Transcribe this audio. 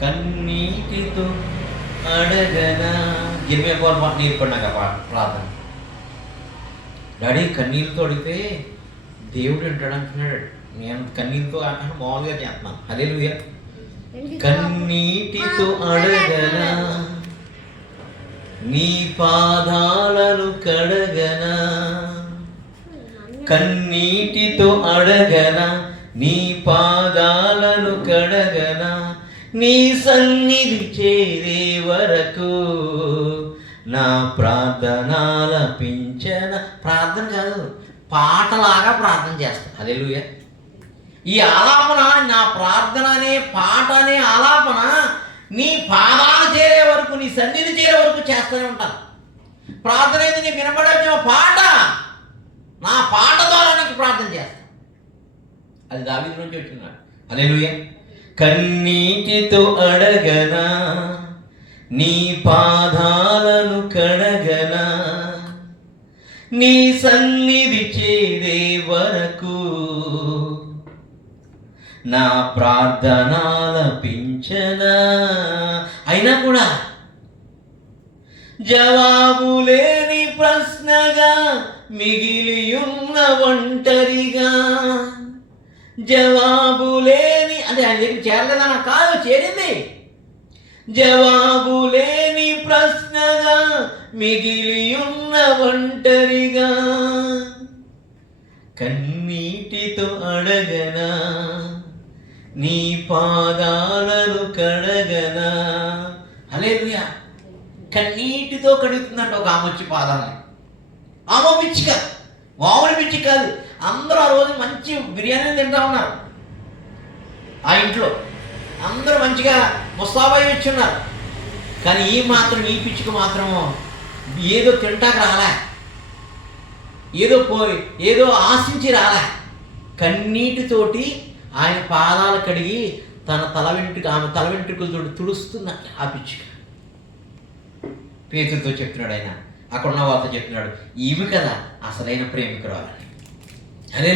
కన్నీటితో అడగనా? పాట నాకు ఆ పాట ప్రార్థన. డాడీ కన్నీళ్ళతో అడిగితే దేవుడు అంటాడు అంటున్నాడు. నేను కన్నీళ్ళతో కాకుండా మామూలుగా చేస్తున్నాను. అదే కన్నీటితో అడగనా? నీ పాదాలను కడగనా? కన్నీటితో అడగనా? నీ పాదాలను కడగనా? నీ సన్నిధి చేరే వరకు నా ప్రార్థనాల పింఛన ప్రార్థన కాదు పాటలాగా ప్రార్థన చేస్తాను అదే ఈ ఆలాపన నా ప్రార్థన అనే పాట అనే ఆలాపన నీ పాదాలు చేరే వరకు నీ సన్నిధి చేరే వరకు చేస్తూనే ఉంటాను. ప్రార్థన అయితే నీకు వినపడే పాట. నా పాట ద్వారా నీకు ప్రార్థన చేస్తాను అది దావీదు నుంచి వచ్చినాడు అలెలుయ కన్నీటితో అడగనా? నీ పాదాలను కడగనా? నీ సన్నిధి చేరే వరకు నా ప్రార్థనాలపించనా అయినా కూడా జవాబు లేని ప్రశ్నగా మిగిలి ఉన్న ఒంటరిగా జవాబు లేని అంటే ఆయన దగ్గర కాదు చేరింది. జవాబు లేని ప్రశ్నగా మిగిలి ఉన్న ఒంటరిగా కన్నీటితో అడగనా? నీ పాదాలను కడగనా? అలే కన్నీటితో కడుగుతుందంట ఒక ఆమొచ్చి పాదాలని. ఆమె పిచ్చి కాదు. మామూలు పిచ్చి కాదు. అందరూ ఆ రోజు మంచి బిర్యానీ తింటా ఉన్నారు. ఇంట్లో. అందరూ మంచిగా ముస్తాబాయి వచ్చి ఉన్నారు కానీ ఈ మాత్రం ఈ పిచ్చుకు మాత్రం ఏదో తింటాక రాలే. ఏదో పోయి ఏదో ఆశించి రాలే. కన్నీటితోటి ఆయన పాదాలు కడిగి తన తల వెంట్రుక ఆమె తల వెంట్రుకలతో తుడుస్తున్న ఆ పిచ్చిక. పేతులతో చెప్తున్నాడు ఆయన. అక్కడ ఉన్న వాళ్ళతో చెప్తున్నాడు. ఈమె కదా అసలైన ప్రేమికురాలని అరే